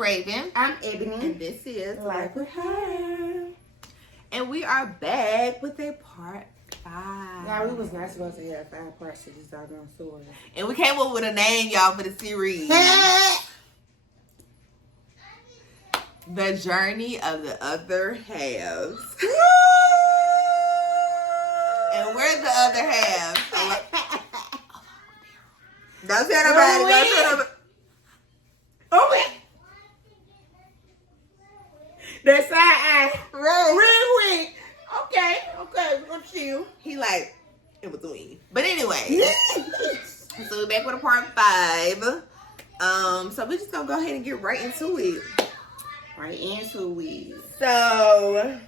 Raven. I'm Ebony. And this is Life with Her. And we are back with a part 5. Now, we was not supposed to have 5 parts to this doggone story. And we came up with a name, y'all, for the series. The Journey of the Other Halves. And we're the other halves. Don't tell nobody. Don't tell nobody. Oh, that side eye. Right. Real quick. Okay, we're gonna chill. He like in between. But anyway. So we're back with a part 5. So we're just gonna go ahead and get right into it. Right into it. So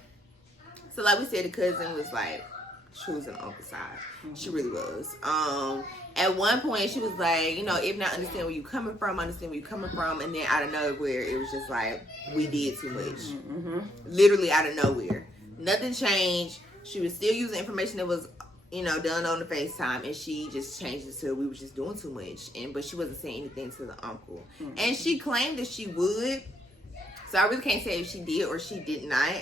like we said, the cousin was like, she was on the uncle's side. Mm-hmm. She really was. At one point she was like, you know, if not understand where you coming from, understand where you coming from, and then out of nowhere it was just like, we did too much. Mm-hmm. Literally out of nowhere. Nothing changed. She was still using information that was, you know, done on the FaceTime, and she just changed it to we were just doing too much. But she wasn't saying anything to the uncle. Mm-hmm. And she claimed that she would. So I really can't say if she did or she did not.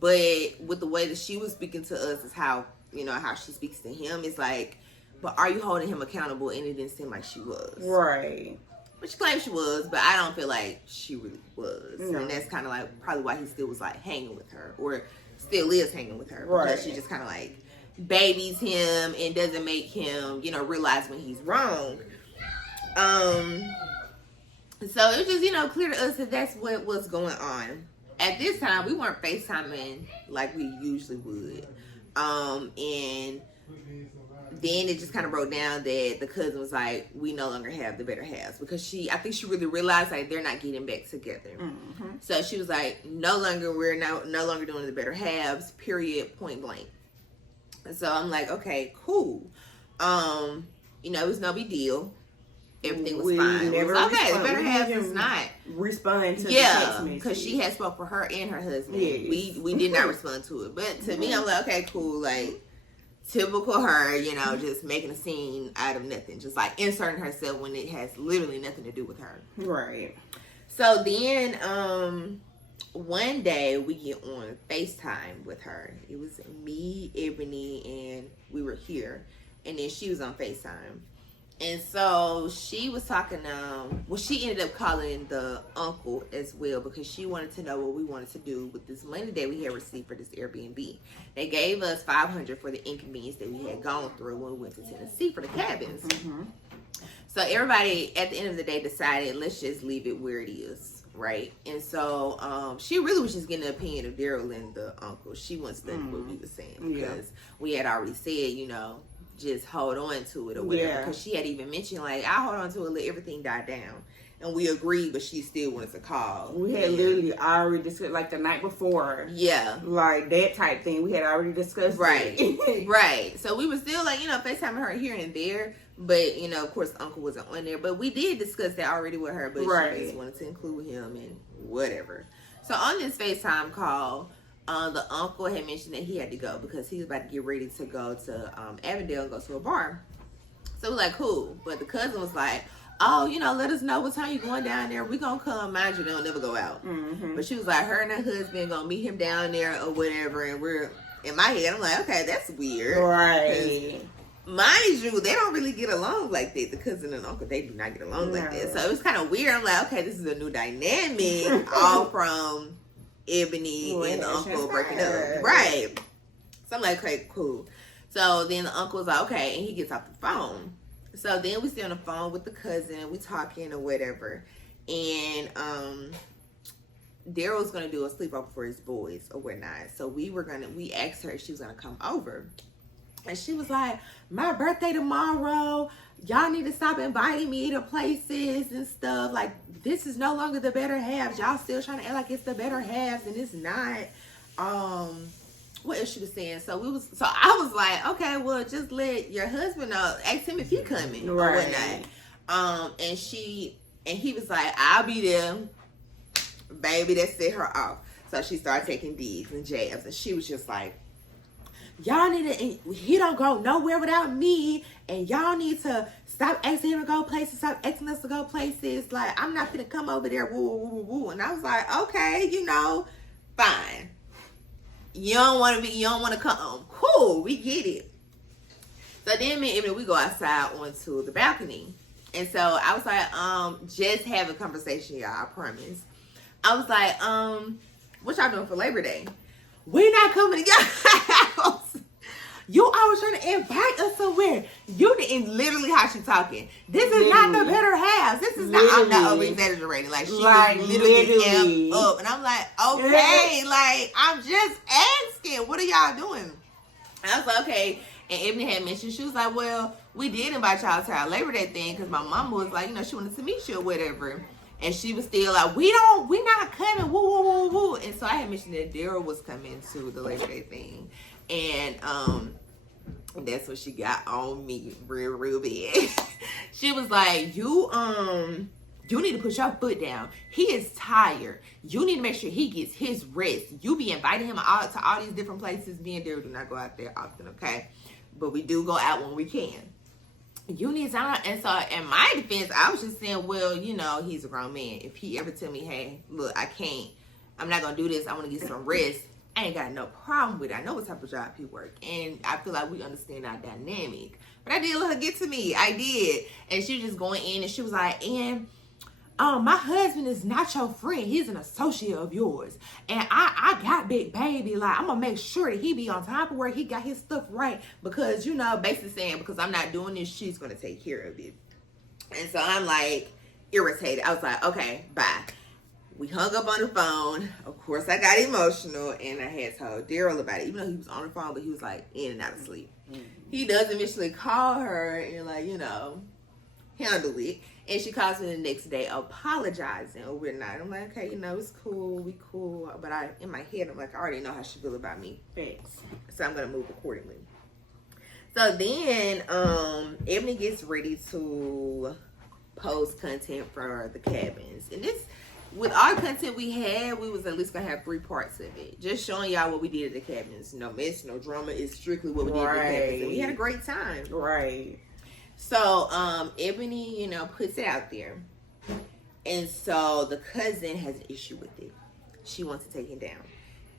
But with the way that she was speaking to us is how, you know, how she speaks to him. It's like, but are you holding him accountable? And it didn't seem like she was. Right. But she claimed she was, but I don't feel like she really was. No. And that's kind of like probably why he still was like hanging with her, or still is hanging with her. Right. Because she just kind of like babies him and doesn't make him, you know, realize when he's wrong. So it was just, you know, clear to us that that's what was going on. At this time, we weren't FaceTiming like we usually would. And then it just kind of broke down that the cousin was like, we no longer have the better halves. Because I think she really realized like they're not getting back together. Mm-hmm. So she was like, we're no longer doing the better halves, period, point blank. So I'm like, okay, cool. You know, it was no big deal. Everything was fine. It was okay. The better half is not respond to the text message. Because she had spoke for her and her husband. Yes. We did not respond to it. But to me, I'm like, okay, cool. Like, typical her, you know, just making a scene out of nothing. Just like inserting herself when it has literally nothing to do with her. Right. So then, one day we get on FaceTime with her. It was me, Ebony, and we were here. And then she was on FaceTime. And so she was talking, she ended up calling the uncle as well because she wanted to know what we wanted to do with this money that we had received for this Airbnb. They gave us $500 for the inconvenience that we had gone through when we went to Tennessee for the cabins. Mm-hmm. So everybody at the end of the day decided, let's just leave it where it is, right? And so she really was just getting the opinion of Daryl and the uncle. She wasn't studying what we were saying because we had already said, you know, just hold on to it or whatever. Because she had even mentioned, like, I'll hold on to it, let everything die down. And we agreed, but she still wanted to call. We had literally already discussed, like, the night before. Yeah. Like, that type thing. We had already discussed. Right. Right. So we were still, like, you know, FaceTiming her here and there. But, you know, of course, Uncle wasn't on there. But we did discuss that already with her. But she just wanted to include him and whatever. So on this FaceTime call, the uncle had mentioned that he had to go because he was about to get ready to go to Avondale and go to a bar. So we're like, cool. But the cousin was like, oh, you know, let us know what time you're going down there. We gonna come. Mind you, they'll never go out. Mm-hmm. But she was like, her and her husband gonna meet him down there or whatever. And we're, in my head, I'm like, okay, that's weird. Right. Mind you, they don't really get along like that. The cousin and uncle, they do not get along like that. So it was kind of weird. I'm like, okay, this is a new dynamic all from Ebony and the uncle breaking up. Right. So I'm like, okay, cool. So then the uncle was like, okay, and he gets off the phone. So then we stay on the phone with the cousin, we talking or whatever. And Daryl's gonna do a sleepover for his boys or whatnot. So we asked her if she was gonna come over. And she was like, my birthday tomorrow. Y'all need to stop inviting me to places and stuff. Like, this is no longer the better halves. Y'all still trying to act like it's the better halves, and it's not. What else she was saying? So I was like, okay, well, just let your husband know. Ask him if he coming or whatnot. And he was like, I'll be there. Baby, that set her off. So she started taking D's and J's, and she was just like, y'all need to, and he don't go nowhere without me, and y'all need to stop asking him to go places, stop asking us to go places. Like, I'm not gonna come over there, woo, woo, woo, woo. And I was like, okay, fine. You don't want to come. Cool, we get it. So then me and Ebony, we go outside onto the balcony. And so I was like, just have a conversation, y'all, I promise. I was like, what y'all doing for Labor Day? We not coming to your house. You always trying to invite us somewhere. You didn't, literally how she talking. This is not the better half. This is not, I'm not over exaggerating. Like, she was literally amped up. And I'm like, okay, like, I'm just asking. What are y'all doing? And I was like, okay. And Ebony had mentioned, she was like, well, we did invite y'all to our Labor Day thing because my mama was like, she wanted to meet you or whatever. And she was still like, we not coming, woo, woo, woo, woo. And so I had mentioned that Daryl was coming to the Labor Day thing. And that's what she got on me real bad. She was like, you need to put your foot down. He is tired. You need to make sure he gets his rest. You be inviting him out to all these different places. Me and Daryl do not go out there often, okay? But we do go out when we can. You need time. And so in my defense, I was just saying, well, he's a grown man. If he ever tell me, hey, look, I'm not going to do this. I want to get some rest. I ain't got no problem with it. I know what type of job he work. And I feel like we understand our dynamic. But I did let her get to me. I did. And she was just going in and she was like, and my husband is not your friend. He's an associate of yours. And I got big baby. Like, I'm going to make sure that he be on time for work. He got his stuff right. Because, basically saying, because I'm not doing this, she's going to take care of it. And so I'm like irritated. I was like, okay, bye. We hung up on the phone. Of course, I got emotional. And I had told Daryl about it. Even though he was on the phone, but he was like in and out of sleep. Mm-hmm. He does eventually call her and handle it. And she calls me the next day apologizing overnight. I'm like, okay, it's cool. We cool. But in my head, I'm like, I already know how she feel about me. Thanks. So I'm going to move accordingly. So then Ebony gets ready to post content for the cabins. And this, with all the content we had, we was at least going to have 3 parts of it. Just showing y'all what we did at the cabins. No mess, no drama. It's strictly what we did at the cabins. And we had a great time. Right. So, Ebony, puts it out there. And so the cousin has an issue with it. She wants to take it down.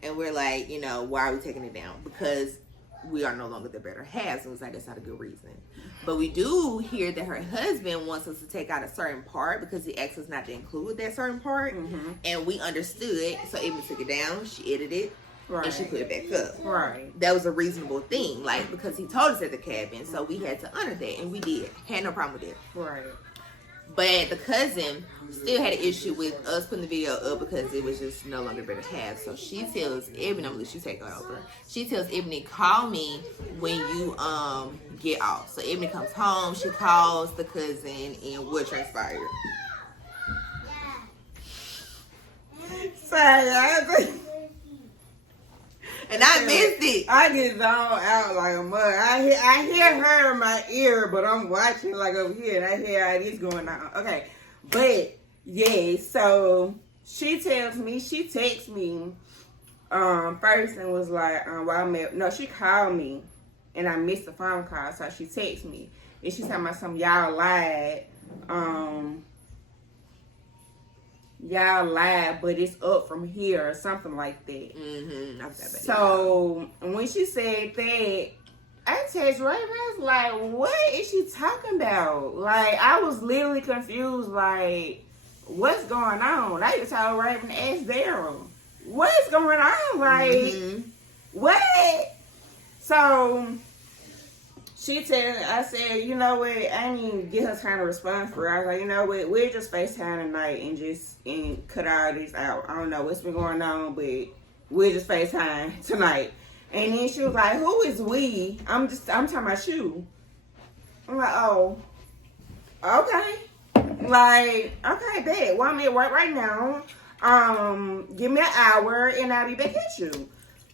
And we're like, why are we taking it down? Because we are no longer the better halves. And it was like, that's not a good reason. But we do hear that her husband wants us to take out a certain part because he asked us not to include that certain part. Mm-hmm. And we understood. So Ebony took it down. She edited it. Right. And she put it back up. Right. That was a reasonable thing, because he told us at the cabin, so we had to honor that, and we did. Had no problem with it. Right. But the cousin still had an issue with us putting the video up because it was just no longer better half. So she tells Ebony, I'm gonna let you take it over. She tells Ebony, call me when you get off. So Ebony comes home, she calls the cousin, and what transpired? Sorry, and I missed it. I get zoned out like a mother. I hear her in my ear, but I'm watching like over here, and I hear how this going on. Okay, but yeah, so she texts me first and was like, she called me, and I missed the phone call, so she texted me, and she's talking about y'all lied. Y'all lied, but it's up from here or something like that. Mm-hmm. So when she said that, I texted Raven. I was like, what is she talking about? Like, I was literally confused. Like, what's going on? I just told Raven to ask Daryl, what's going on? Like, what? So I said, you know what? I didn't even get her time to respond for her. I was like, you know what? We'll just FaceTime tonight and cut all this out. I don't know what's been going on, but we'll just FaceTime tonight. And then she was like, who is we? I'm talking about you. I'm like, oh, okay. Like, okay, bet. Well, I'm at work right now. Give me an hour and I'll be back at you.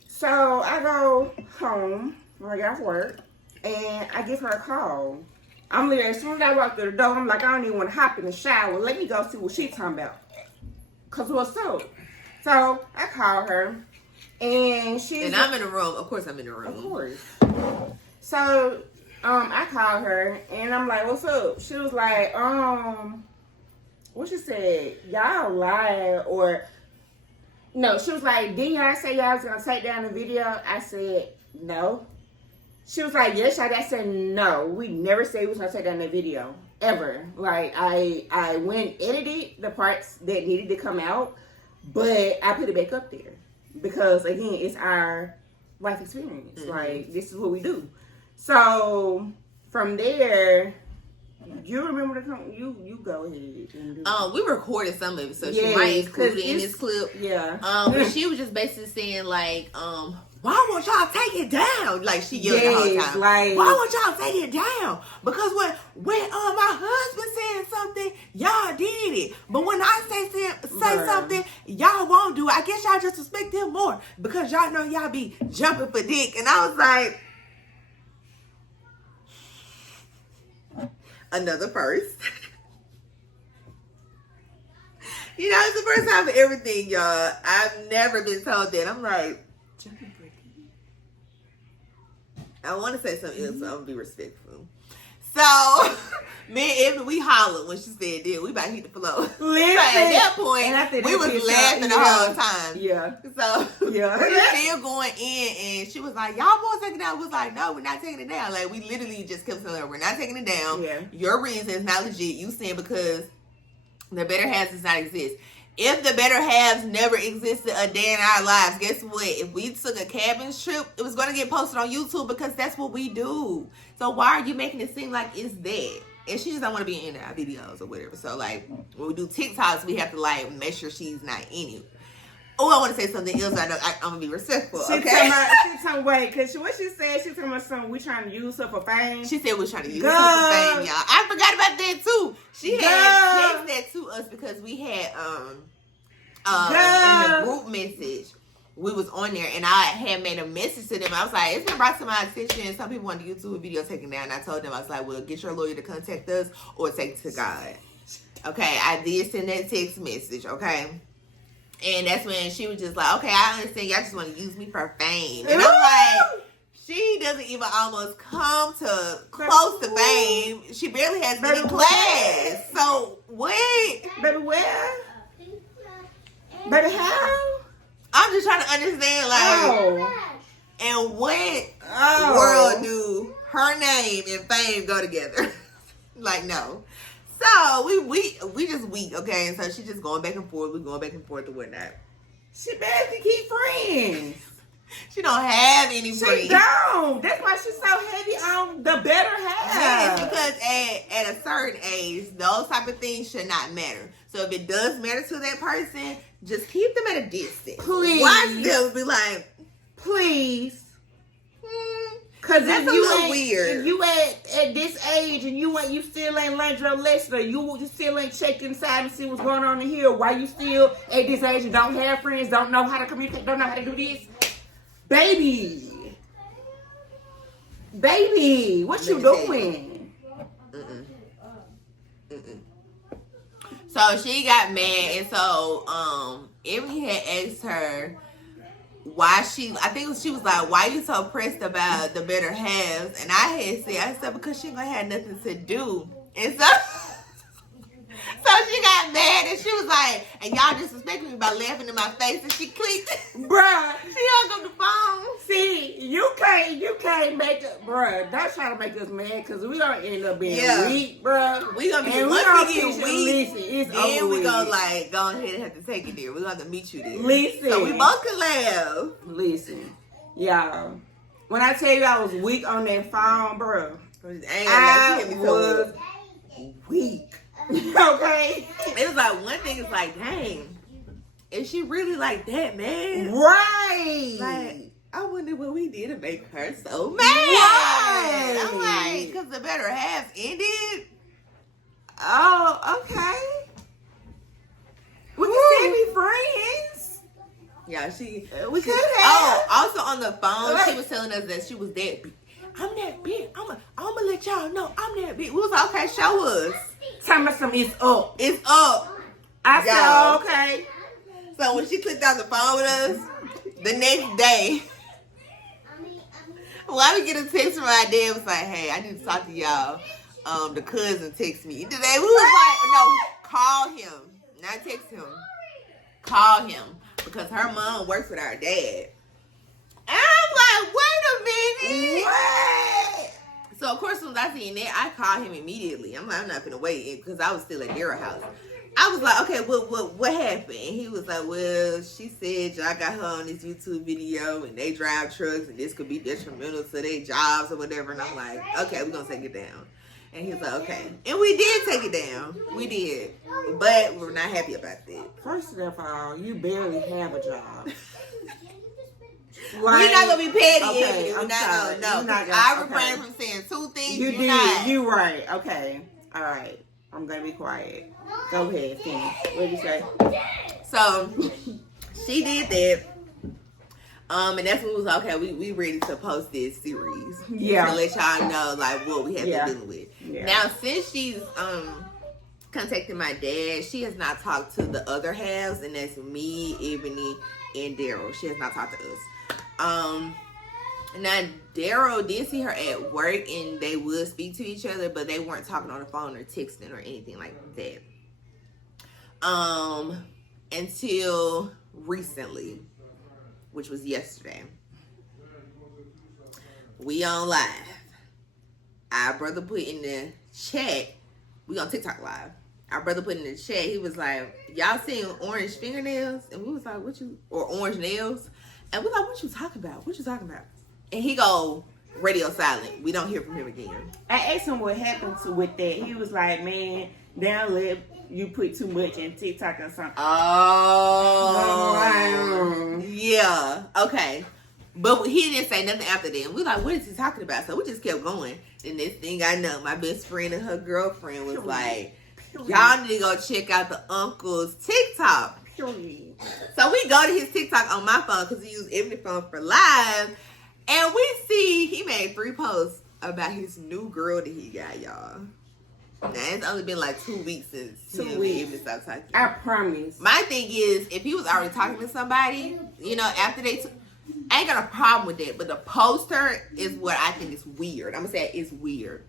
So I go home when I get off work. And I give her a call. I'm there, as soon as I walk through the door, I'm like, I don't even want to hop in the shower. Let me go see what she's talking about. Because what's up? So I call her. And she's And I'm in the room. Of course I'm in the room. Of course. So, I called her and I'm like, what's up? She was like, what she said, y'all lied or no, she was like, didn't y'all say y'all was gonna take down the video? I said, no. She was like, yes, y'all. I said, no, we never said we was gonna take down the video. Ever. Like I went and edited the parts that needed to come out, but I put it back up there. Because again, it's our life experience. Mm-hmm. Like, this is what we do. So from there, you remember you go ahead and do we recorded some of it, so she might include it in this clip. Yeah. But she was just basically saying like, why won't y'all take it down? Like she yelled the whole time. Like, why won't y'all take it down? Because when my husband said something, y'all did it. But when I say something, y'all won't do it. I guess y'all just respect him more because y'all know y'all be jumping for dick. And I was like, another first. You know, it's the first time for everything, y'all. I've never been told that. I'm like, jumping for dick. I want to say something else, so I'm going to be respectful. So, me and Ebony, we hollered when she said that. We about to hit the floor. So at that point, we was laughing the whole time. Yeah. So, we were still going in, and she was like, y'all boys taking it down. We was like, no, we're not taking it down. Like, we literally just kept telling her, we're not taking it down. Yeah. Your reason is not legit. You saying because the better halves does not exist. If the better halves never existed a day in our lives, guess what? If we took a cabin trip, it was going to get posted on YouTube because that's what we do. So why are you making it seem like it's that? And she just don't want to be in our videos or whatever. So, like, when we do TikToks, we have to, like, make sure she's not in it. Oh, I want to say something else. I know I'm going to be respectful, okay? She's talking, wait, because what she said, she's talking about something we trying to use her for fame. She said we're trying to use her for fame, y'all. I forgot about that, too. She had texted that to us because we had, in the group message, we was on there, and I had made a message to them. I was like, it's been brought to my attention. Some people want the YouTube video taken down. And I told them, I was like, well, get your lawyer to contact us or take it to God. Okay, I did send that text message, okay? And that's when she was just like, okay, I understand. Y'all just want to use me for fame. And I'm like, she doesn't even almost come to close to fame. She barely has any class. So, what? Baby, where? Baby, how? I'm just trying to understand, like, and what world do her name and fame go together? Like, no. So we just weak, okay? And so she just going back and forth. We going back and forth and whatnot. She better to keep friends. She don't have any friends. She don't. That's why she's so heavy on the better half. Yes, because at a certain age, those type of things should not matter. So if it does matter to that person, just keep them at a distance. Please. Watch them be like, please. Cause that's if a little weird. If you at this age and you still ain't learned your lesson, or you still ain't checked inside and see what's going on in here, why you still at this age and don't have friends, don't know how to communicate, don't know how to do this, baby, what you doing? So she got mad, and so Emily had asked her why she was like, why you so pressed about the better halves? And I said because she ain't gonna have nothing to do. And so she got mad, and she was like, and y'all disrespecting me by laughing in my face, and she clicked. Bruh. She hung up the phone. See, you can't make it, bruh. Don't try to make us mad, because we gonna end up being weak, bruh. We gonna be, and once we get weak, then we gonna like go ahead and have to take it there. We're gonna have to meet you there. Listen. So we both can laugh. Listen, y'all. When I tell you I was weak on that phone, bruh, I was weak. Okay? It was like, one thing is like, dang, is she really like that, man? Right. Like, I wonder what we did to make her so mad. Right. I'm like, because the better half ended. Oh, okay. We can still be friends. Yeah, we could have. Oh, also on the phone, she was telling us that she was that big. I'm that big. I'm gonna let y'all know I'm that big. We was like, okay, show us. Tell me something. It's up. It's up. I said, okay. So when she clicked on the phone with us, The next day, I would get a text from my dad. Was like, "Hey, I need to talk to y'all." The cousin texted me today. We was like, "No, call him, not text him. Call him because her mom works with our dad." And I'm like, "Wait a minute, what?" So of course, when I seen that, I called him immediately. I'm like, "I'm not gonna wait," because I was still at their house. I was like, "Okay, what happened?" And he was like, "Well, she said y'all got her on this YouTube video and they drive trucks and this could be detrimental to their jobs or whatever." And I'm like, "Okay, we're gonna take it down." And he was like, "Okay." And we did take it down. We did. But we're not happy about that. First of all, you barely have a job. We're not gonna be petty. Okay, We're I'm not sorry. gonna, no. I refrain from saying two things. You did. Not. You right. Okay. All right. I'm gonna be quiet. Go ahead. Finish. What did you say? So she did that. And that's when we was like, okay, we ready to post this series. Yeah. To let y'all know like what we have been dealing with. Yeah. Now since she's contacted my dad, she has not talked to the other halves, and that's me, Ebony, and Daryl. She has not talked to us. Now Daryl did see her at work and they would speak to each other, but they weren't talking on the phone or texting or anything like that. Until recently, which was yesterday. We on live. Our brother put in the chat, we on TikTok live. Our brother put in the chat, he was like, "Y'all seen orange fingernails?" And we was like, or orange nails? And we like, "What you talking about? What you talking about?" And he go, radio silent. We don't hear from him again. I asked him what happened with that. He was like, "Man, down let you put too much in TikTok or something." Oh. Yeah. Okay. But he didn't say nothing after that. And we like, what is he talking about? So we just kept going. And next thing I know, my best friend and her girlfriend was like, "Y'all need to go check out the uncle's TikTok." Period. So we go to his TikTok on my phone because he used every phone for live. And we see he made 3 posts about his new girl that he got, y'all. Now, it's only been like 2 weeks since 2 weeks. He stopped talking. I promise. My thing is, if he was already talking to somebody, you know, after they I ain't got a problem with that. But the poster is what I think is weird. I'm going to say it's weird.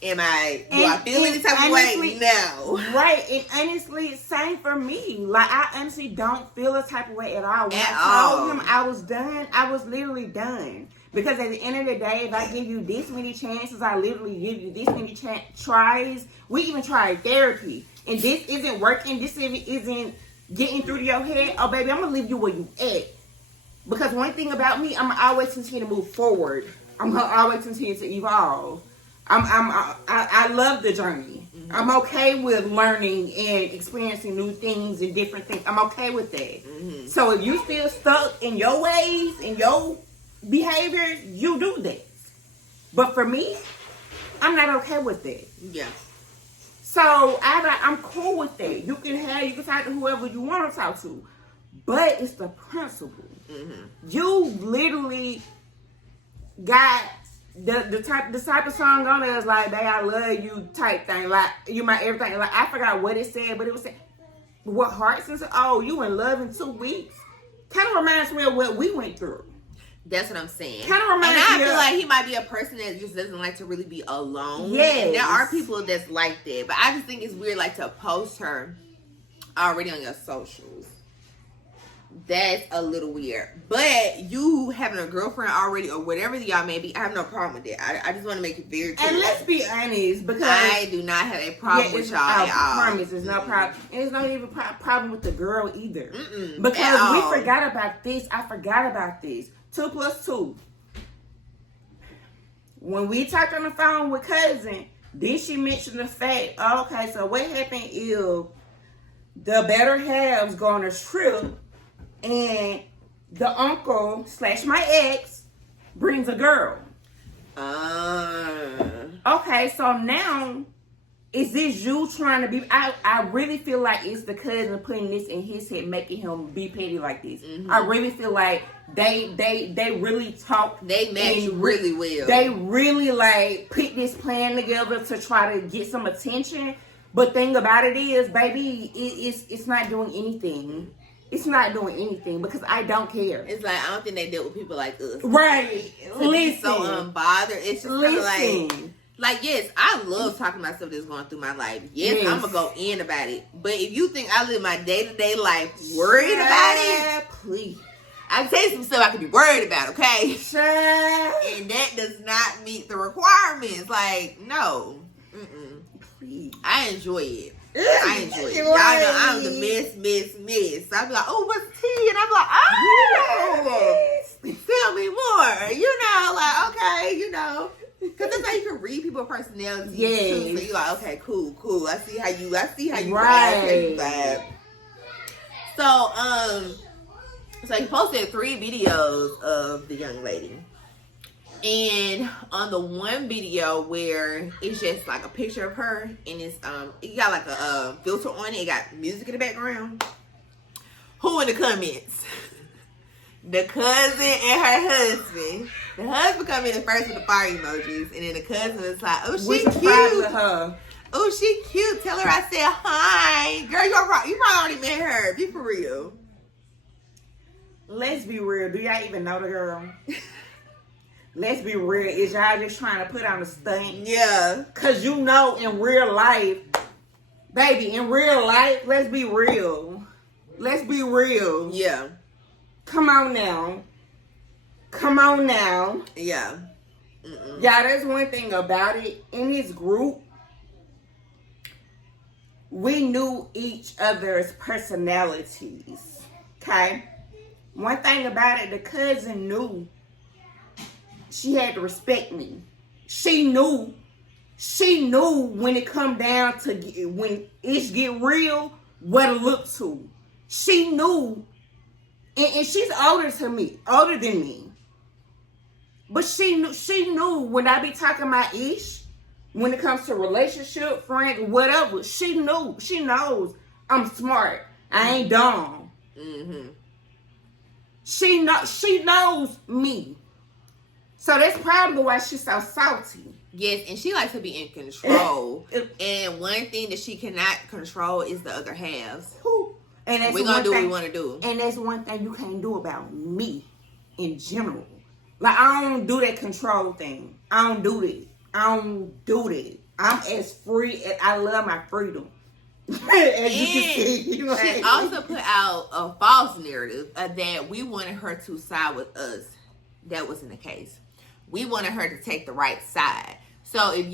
Do I feel any type of way? No. Right. And honestly, same for me. Like, I honestly don't feel a type of way at all. When I told him I was done, I was literally done. Because at the end of the day, if I give you this many chances, I literally give you this many tries. We even tried therapy. And this isn't working. This isn't getting through to your head. Oh, baby, I'm going to leave you where you at. Because one thing about me, I'm always continue to move forward. I'm going to always continue to evolve. I love the journey. Mm-hmm. I'm okay with learning and experiencing new things and different things. I'm okay with that. Mm-hmm. So if you still stuck in your ways and your behaviors, you do that. But for me, I'm not okay with that. Yeah. So I'm cool with that. You can talk to whoever you want to talk to, but it's the principle. Mm-hmm. You literally got the type of song on there is like, "Babe, I love you" type thing. Like, you my everything. Like, I forgot what it said, but it was saying, "What hearts and oh, you in love in 2 weeks." Kind of reminds me of what we went through. That's what I'm saying. Kind of reminds me. And I feel like he might be a person that just doesn't like to really be alone. Yes. There are people that's like that, but I just think it's weird, like, to post her already on your socials. That's a little weird. But you having a girlfriend already or whatever y'all may be, I have no problem with that. I just want to make it very clear. And let's be honest, because I do not have a problem with y'all at all. I promise, it's no problem. And it's not even a problem with the girl either. Mm-mm, because we forgot about this. I forgot about this. 2 + 2. When we talked on the phone with cousin, then she mentioned the fact, okay, so what happened if the better halves go on a trip and the uncle / my ex brings a girl? Okay, so now, is this you trying to be? I really feel like it's the cousin putting this in his head, making him be petty like this. Mm-hmm. I really feel like they really talk. They match really well. They really like put this plan together to try to get some attention. But thing about it is, baby, it's not doing anything. it's not doing anything because I don't care. It's like, I don't think they deal with people like us. Right. Listen. So unbothered. It's just kind of like, yes, I love talking about stuff that's going through my life. Yes, I'm going to go in about it. But if you think I live my day-to-day life worried about it, please. I can tell you some stuff I could be worried about, okay? And that does not meet the requirements. Like, no. Please. I enjoy it. I enjoy it. Y'all know I'm the mess. So I be like, oh, what's tea? And I'm like, oh, tell me more. You know, like, okay, you know. Because that's how you can read people's personalities too. So you're like, okay, cool. I see how you vibe. So he posted 3 videos of the young lady. And on the one video where it's just like a picture of her and it's it got like a filter on it, it got music in the background. Who in the comments? The cousin and her husband. The husband come in first with the fire emojis, and then the cousin is like, "Oh, she cute. Oh, she cute. Tell her I said hi, girl. You probably already met her. Be for real." Let's be real. Do y'all even know the girl? Let's be real. Is y'all just trying to put on a stunt? Yeah. Cause you know in real life, baby, in real life, let's be real. Let's be real. Yeah. Come on now. Yeah. Y'all, there's one thing about it. In this group, we knew each other's personalities. Okay? One thing about it, the cousin knew she had to respect me. She knew when it come down to when it get real, what to look to. She knew, and she's older than me. But she knew when I be talking about ish, when it comes to relationship, friend, whatever. She knows I'm smart. I ain't dumb. She knows me. So that's probably why she's so salty. Yes, and she likes to be in control. And one thing that she cannot control is the other halves. And we're gonna do what we want to do. And that's one thing you can't do about me in general. Like, I don't do that control thing. I don't do that. I'm as free as I love my freedom. As you can see. She also put out a false narrative that we wanted her to side with us. That wasn't the case. We wanted her to take the right side. So if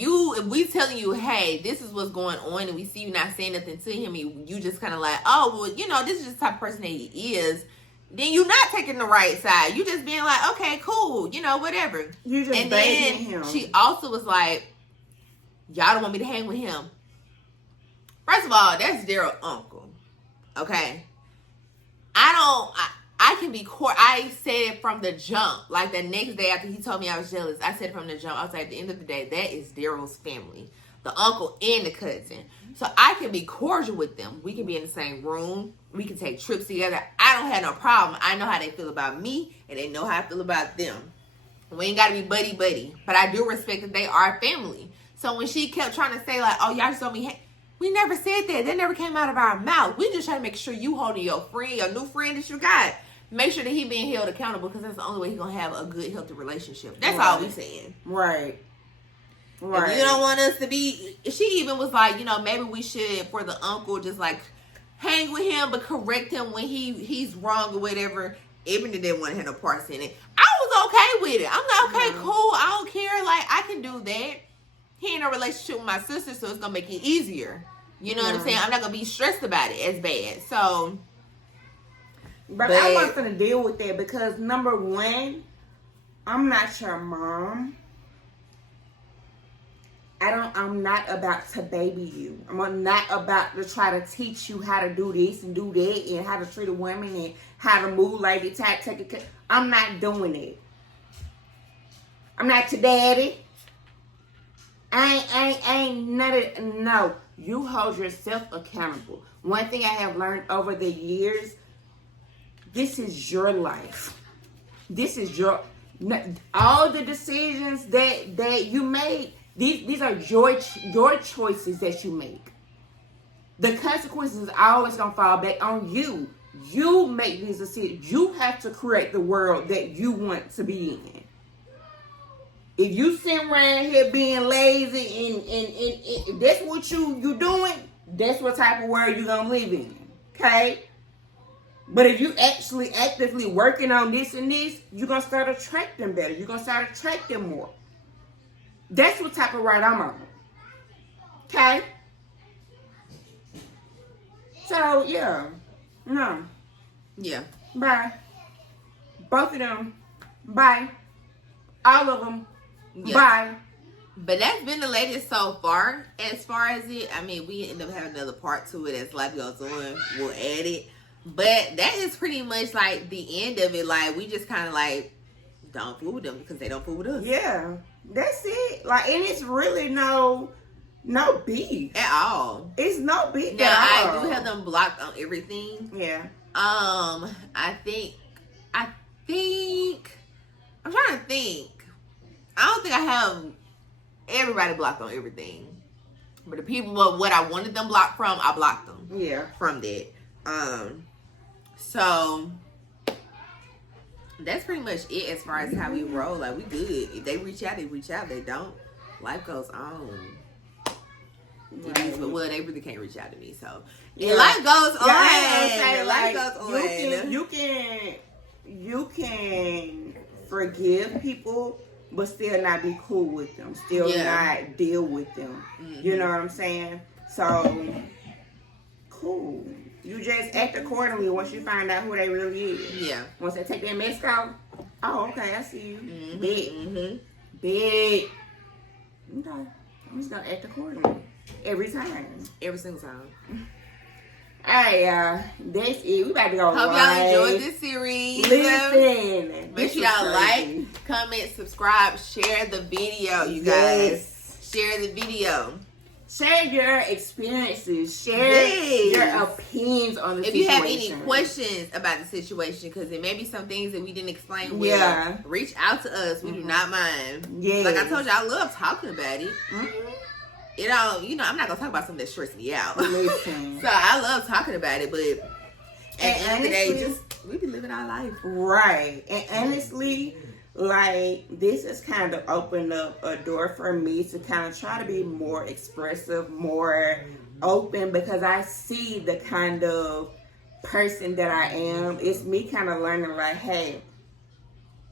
we telling you, hey, this is what's going on, and we see you not saying nothing to him, and you just kind of like, oh, well, you know, this is just the type of person that he is, then you're not taking the right side. You just being like, okay, cool, you know, whatever. You just and then him. She also was like, y'all don't want me to hang with him. First of all, that's Daryl's uncle. Okay? I can be I said it from the jump. Like, the next day after he told me I was jealous, I said it from the jump. I was like, at the end of the day, that is Daryl's family. The uncle and the cousin. So I can be cordial with them. We can be in the same room. We can take trips together. I don't have no problem. I know how they feel about me, and they know how I feel about them. We ain't got to be buddy-buddy. But I do respect that they are family. So when she kept trying to say, like, oh, y'all just told me, we never said that. That never came out of our mouth. We just trying to make sure you holding your friend, your new friend that you got. Make sure that he being held accountable, because that's the only way he's going to have a good, healthy relationship. That's all we saying. Right. If you don't want us to be, she even was like, you know, maybe we should, for the uncle, just like hang with him, but correct him when he's wrong or whatever. Ebony didn't want to have no parts in it. I was okay with it. I'm like, okay, cool. I don't care. Like, I can do that. He in a relationship with my sister, so it's going to make it easier. You know what I'm saying? I'm not going to be stressed about it as bad. So. But I wasn't going to deal with that because, number one, I'm not your mom. I'm not about to baby you. I'm not about to try to teach you how to do this and do that and how to treat a woman and how to move like that. Take it. I'm not doing it. I'm not your daddy. I ain't none of, no. You hold yourself accountable. One thing I have learned over the years, this is your life. This is your, all the decisions that you made, these are your choices that you make. The consequences are always going to fall back on you. You make these decisions. You have to create the world that you want to be in. If you sit around here being lazy and if that's what you doing, that's what type of world you gonna live in. Okay? But if you actually actively working on this and this, you're gonna start attracting better. You're gonna start attracting more. That's what type of ride I'm on. Okay? So yeah. No. Yeah. Bye. Both of them. Bye. All of them. Yeah. Bye. But that's been the latest so far. As far as it, I mean, we end up having another part to it as life goes on. We'll add it. But that is pretty much like the end of it. Like, we just kind of like don't fool with them because they don't fool with us. Yeah. That's it. Like, and it's really no beef at all. It's no beef now, at all. I do have them blocked on everything. Yeah. I think I'm trying to think. I don't think I have everybody blocked on everything. But the people what I wanted them blocked from, I blocked them. Yeah. From that. So that's pretty much it as far as how we roll. Like, we good. If they reach out, they reach out. They don't, life goes on. Right. Well, they really can't reach out to me. So yeah. Life goes on. Yeah, life goes on. You can forgive people, but still not be cool with them. Still not deal with them. Mm-hmm. You know what I'm saying? So cool. You just act accordingly once you find out who they really is. Yeah. Once they take their mask off, oh, okay, I see you. Mm-hmm. Big. Mm-hmm. Big. Okay. I'm just going to act accordingly. Every time. Every single time. Alright, y'all. That's it. We about to go Hope y'all enjoyed this series. Listen. Make sure y'all like, comment, subscribe, share the video, you guys. Share the video. Share your experiences. Share your opinions on the situation. If you have any questions about the situation, because there may be some things that we didn't explain well, reach out to us. We do not mind. Yeah. Like I told you, I love talking about it. Mm-hmm. You know, I'm not going to talk about something that stresses me out. Listen. So I love talking about it, but at the end of the day, we be living our life. Right. And honestly, like, this has kind of opened up a door for me to kind of try to be more expressive, more open, because I see the kind of person that I am. It's me kind of learning, like, hey,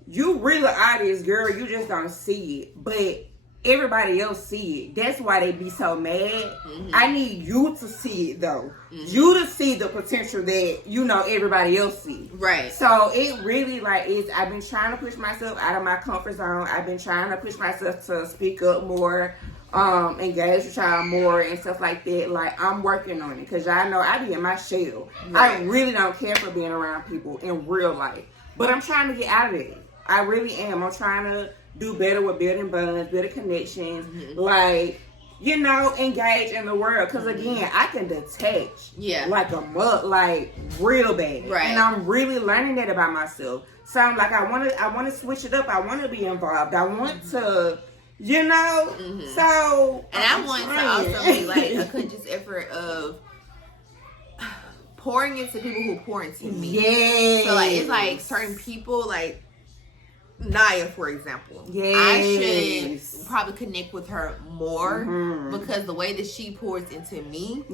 you really are this girl, you just don't see it. But everybody else see it. That's why they be so mad. Mm-hmm. I need you to see it, though. Mm-hmm. You to see the potential that, everybody else see. Right. So it really, I've been trying to push myself out of my comfort zone. I've been trying to push myself to speak up more, engage with y'all more and stuff like that. Like, I'm working on it because y'all know I be in my shell. Right. I really don't care for being around people in real life. But I'm trying to get out of it. I really am. I'm trying to do better with building bonds, building connections, engage in the world. Because again, I can detach, like a mug, like real bad, right? And I'm really learning that about myself. So I'm like, I want to switch it up. I want to be involved. I want to, So and I want to also be like a conscious effort of pouring into people who pour into me. Yeah. So like it's like certain people like Naya, for example. Yes. I should probably connect with her more because the way that she pours into me,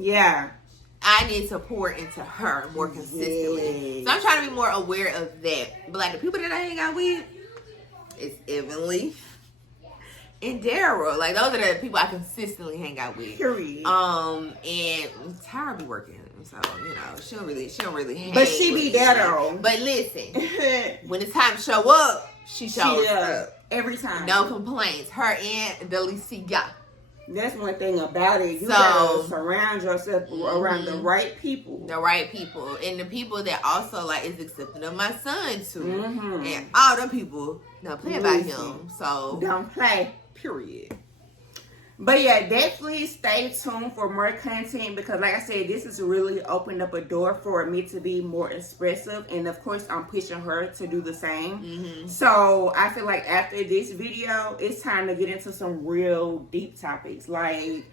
I need to pour into her more consistently. Yes. So I'm trying to be more aware of that. But like the people that I hang out with, it's Evanly and Daryl. Like those are the people I consistently hang out with. Period. And Tara be working. So, she don't really hang. But she be there though. But listen, when it's time to show up, she shows up. Every time. No complaints. Her and Delicia. That's one thing about it. You gotta surround yourself around the right people. The right people. And the people that also is accepting of my son too. Mm-hmm. And all them people don't play about him. So don't play. Period. But yeah, definitely stay tuned for more content because like I said, this has really opened up a door for me to be more expressive. And of course, I'm pushing her to do the same. Mm-hmm. So I feel like after this video, it's time to get into some real deep topics. Like,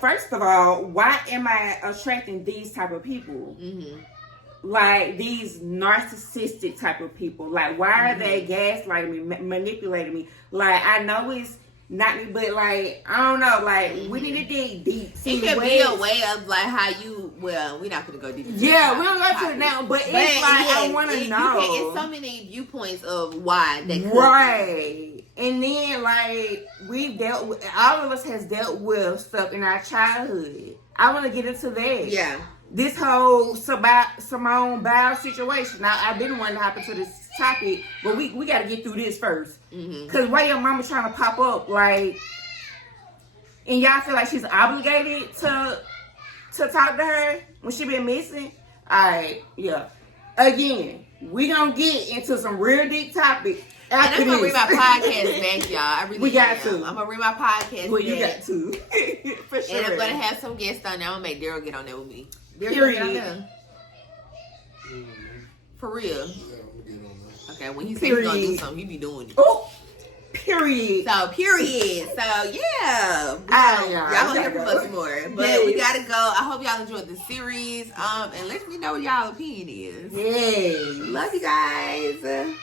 first of all, why am I attracting these type of people? Mm-hmm. like these narcissistic type of people. Like, why are they gaslighting me, manipulating me? Like, I know it's not me, but like, I don't know. Like, we need to dig deep. It could be a way of like how you. Well, we're not gonna go deep. Yeah, we don't go to it now, but it's like I want to know. It's so many viewpoints of why they could. Right. And then like we've dealt with, all of us has dealt with stuff in our childhood. I want to get into that. Yeah. This whole Simone Biles situation. Now, I've been wanting to hop into this topic, but we got to get through this first. Because why your mama trying to pop up, like, and y'all feel like she's obligated to talk to her when she been missing? All right, yeah. Again, we gonna get into some real deep topics. And I'm gonna read my podcast back, y'all. I really we got to. I'm gonna read my podcast. Well, back. you got to. For sure. And I'm gonna have some guests on there. I'm gonna make Daryl get on there with me. Period. Get on there. For real. Yeah, I'm gonna get on that. Okay, when he said he's gonna do something, he be doing it. Oh, period. So, period. So, yeah. Y'all gonna hear from us more. But we gotta go. I hope y'all enjoyed the series. And let me know what y'all opinion is. Yay. Love you guys.